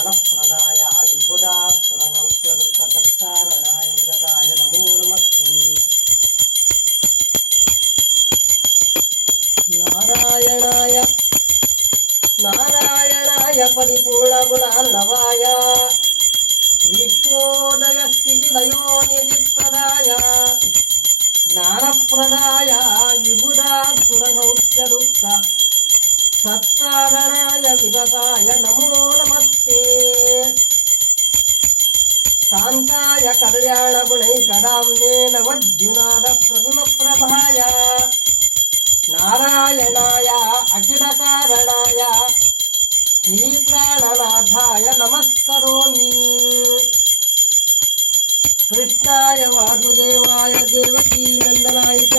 ಜ್ಞಾನಪ್ರದಾಯ ವಿಬುಧಾಸುರನೌತ್ಯದುಃಖತತ್ತಾರಣಾಯ ವಿರತಾಯ ನಮೋ ನಮಸ್ತೆ. ನಾರಾಯಣಾಯ ನಾರಾಯಣಾಯ ಪರಿಪೂರ್ಣಗುಣಾರ್ಣವಾಯ ವಿಶ್ವೋದಯ ಸ್ಥಿತಿಲಯೋ ನಿಧಿಪ್ರದಾಯ ಜ್ಞಾನಪ್ರದಾಯ ವಿಬುಧಾಸುರನೌತ್ಯದುಃಖ ಸತ್ತಾರಣಾಯ ವಿರತಾಯ ನಮೋ ನಮಸ್ತೆ. ಕಾಂತಾಯ ಕಲ್ಯಾಣಗುಣೈಕದಾಮ್ನೇ ನವದ್ಯುನಾದ ಪ್ರಭುಮಪ್ರಭಾಯ ನಾರಾಯಣಾಯ ಅಖಿಲಕಾರಣಾಯ ಶ್ರೀಪ್ರಾಣನಾಥಾಯ ನಮಸ್ಕರೋಮಿ. ಕೃಷ್ಣಾಯ ವಾಸುದೇವಾಯ ದೇವಕೀನಂದನಾಯ ಚ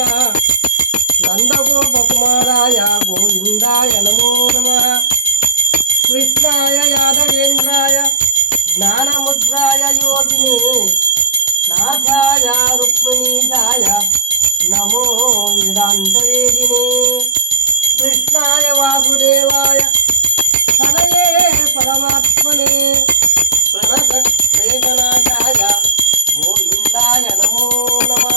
ನಂದಗೋಪಕುಮಾರಾಯ ಗೋವಿಂದಾಯ ನಮೋ ನಮಃ. ಕೃಷ್ಣಾಯ ಯಾದವೇಂದ್ರಾಯ ಜ್ಞಾನಮುದ್ರಾಯ ಯೋಗಿನೇ ನಾಥಾಯ ರುಕ್ಮಿಣೀಶಾಯ ನಮೋ ವೇದಾಂತವೇದಿನೇ. ಕೃಷ್ಣಾಯ ವಾಸುದೇವಾಯ ಹರಯೇ ಪರಮಾತ್ಮನೇ ಪ್ರಣತಕ್ಲೇಶನಾಶಾಯ ಗೋವಿಂದಾಯ ನಮೋ ನಮಃ.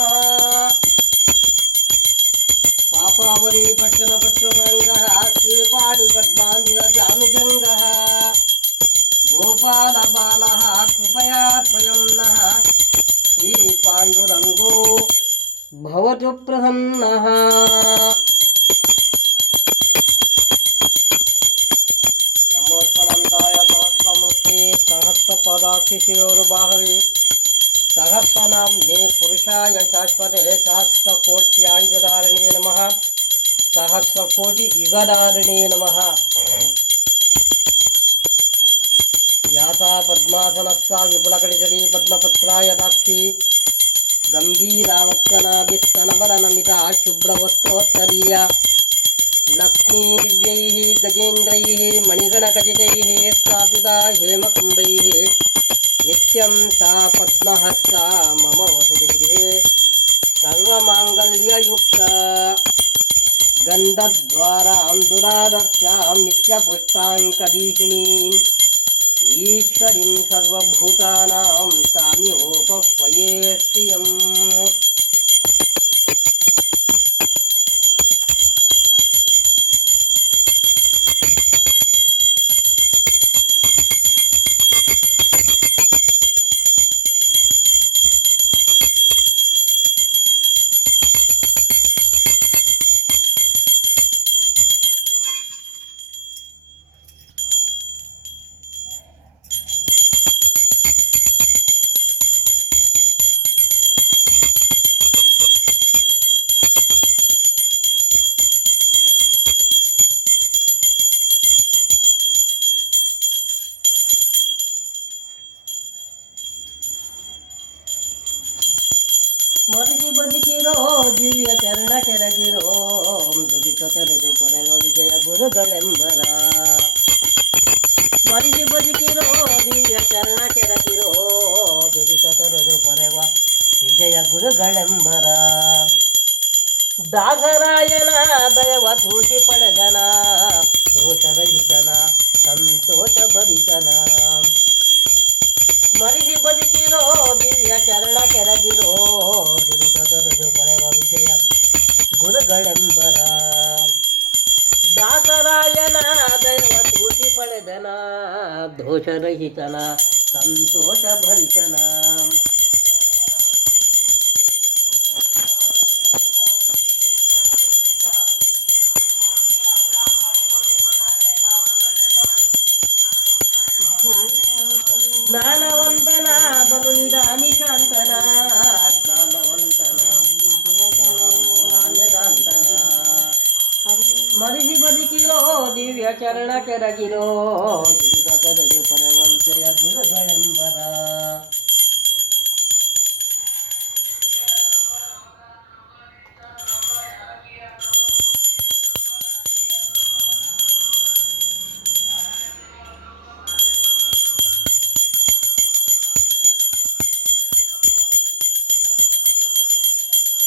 ಪಾಪಾವರಿ ಪಟ್ಟಣ ಪಟ್ಟಭಂಗಃ ಶ್ರೀಪಾಣಿ ಪದ್ಮಾಂಬಿಜಾನುಜಂಗಃ ಗೋಪಾಲ ಬಾಲಃ ಕೃಪಯಾ ಸ್ವಯಂ ನಃ ಶ್ರೀಪಾಂಡುರಂಗೋ ಭವತು ಪ್ರಸನ್ನಃ. ನಮೋಸ್ಮರಂತಾಯ ಸಹಸ್ರಮೂರ್ತೆ ಸಹಸ್ರಪದಾಕ್ಷಿ ಶಿರೋರ್ಬಾಹವೇ ಸಹಸ್ರನಾಮ್ನೇ ಪುರುಷಾಯ ಶಾಶ್ವತೆ ಸಹಸ್ರಕೋಟ್ಯಾಯುಧಾರಿಣೇ ನಮಃ. ಸಹಸ್ರಕೋಟಿ ಯುಗಧಾರಿಣೇ ನಮಃ. ಯಾತಾ ಪದ್ಮಾಸನಸ್ಥ ವಿಪುಲಕಡಿಜಡಿ ಪದ್ಮಪತ್ರಾಯ ದಾಕ್ಷಿ ಗಂಭೀರಾವರ್ತನಾಭಿಸ್ತನವರನಮಿತಾ ಶುಭ್ರವಸ್ತ್ರೋತ್ತರೀಯ ಲಕ್ಷ್ಮೀ ದಿವ್ಯೈಃ ಗಜೇಂದ್ರೈಃ ಮಣಿಗಣಖಚಿತೈಃ ಸ್ಥಾಪಿತಾ ಹೇಮಕುಂಭೈಃ ನಿತ್ಯಂ ಸಾ ಪದ್ಮಹಸ್ತಾ ಮಮ ವಸತು ಗೃಹೇ ಸರ್ವಮಾಂಗಲ್ಯಯುಕ್ತ ಗಂಧದ್ವಾರಾಂ ದುರಾದರ್ಶಾಂ ನಿತ್ಯಪುಷ್ಪಾಂಕದೀಶಿಣೀಂ ಈಶ್ವರೀಂ ಸರ್ವಭೂತಾನಾಂ ತಾಮ್ಯೋಪಹ್ವಯೇ ಶ್ರಿಯಂ. ಸ್ಮರಿಸಿ ಬದುಕಿರೋ ದಿವ್ಯ ಚರಣ ಕೆರಗಿರೋ ದುರಿತ ತೊರೆದು ಕೊರೆವ ವಿಜಯ ಗುರುಗಳೆಂಬರ. ಸ್ಮರಿಸಿ ಬದುಕಿರೋ ದಿವ್ಯ ಚರಣ ಕೆರಗಿರೋ ದುರಿತ ತೊರೆದು ಕೊರೆವ ವಿಜಯ ಗುರುಗಳೆಂಬರ. ದಾಸರಾಯನ ದಯವ ತೂಷಿ ಪಡೆದನ ದೋಷರಹಿತನ ಸಂತೋಷ ಭರಿತನ. ಸ್ಮರಿಸಿ ಬದುಕಿರೋ ದಿವ್ಯ ಚರಣ ಕೆರಗಿರೋ ದುರಿತ ತೊರೆದು ಪಡೆವ ವಿಜಯ ಗುರುಗಳೆಂಬರ. ದಾಸರಾಯನ ದೈವ ತೂಷಿ ಪಡೆದನ ದೋಷರಹಿತನ ಸಂತೋಷ ಭರಿತನ. ಜ್ಞಾನವಂತನ ಬಲು ನಿಧಾನಿ ಶಾಂತನ ಜ್ಞಾನವಂತನ ನಾಣ್ಯದಾಂತನ. ಸ್ಮರಿಸಿ ಬದುಕಿರೋ ದಿವ್ಯ ಚರಣ ಕೆರಗಿರೋ ದುರಿತ ತೊರೆದು ಪಡೆವ ವಿಜಯ ಗುರುಗಳೆಂಬರ.